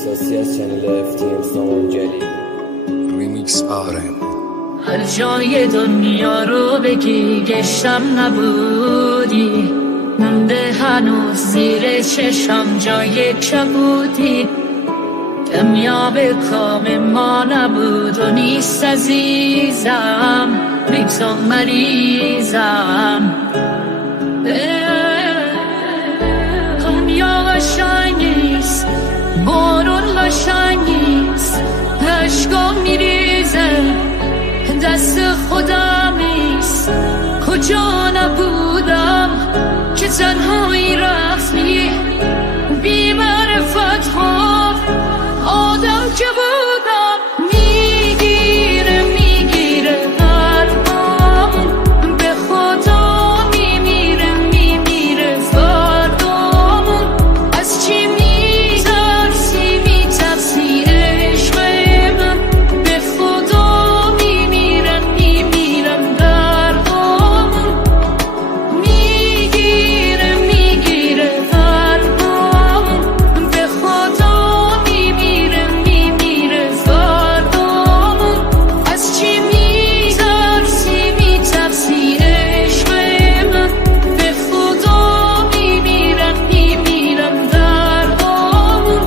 احساسی از چنل FTM سامان جلیل ریمیکس آرم. هر جای دنیا رو بگی گشتم نبودی، مونده هنوز زیر چشم جای کبودی. دنیا به کام ما نبود و نیست عزیزم، میگذار مریضم. دنیا قشنگ نیست، بارون قشنگ نیست، اشکام میریزه دست خودم نیست. کجا نبودم که تنهایی رفتی، بی معرفت ها آدم که بودم. میگیره قلبم، به خدا میمیره فردامون. از چی میترسی عشق من، به خدا میمیرم دردامون. میگیره قلبم، به خدا میمیره فردامون. از چی میترسی عشق من، به خدا میمیرم دردامون.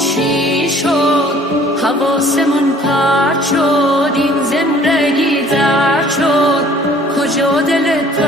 چی شد حواسمون پرت شد، این زندگی درد شد. کجا دلت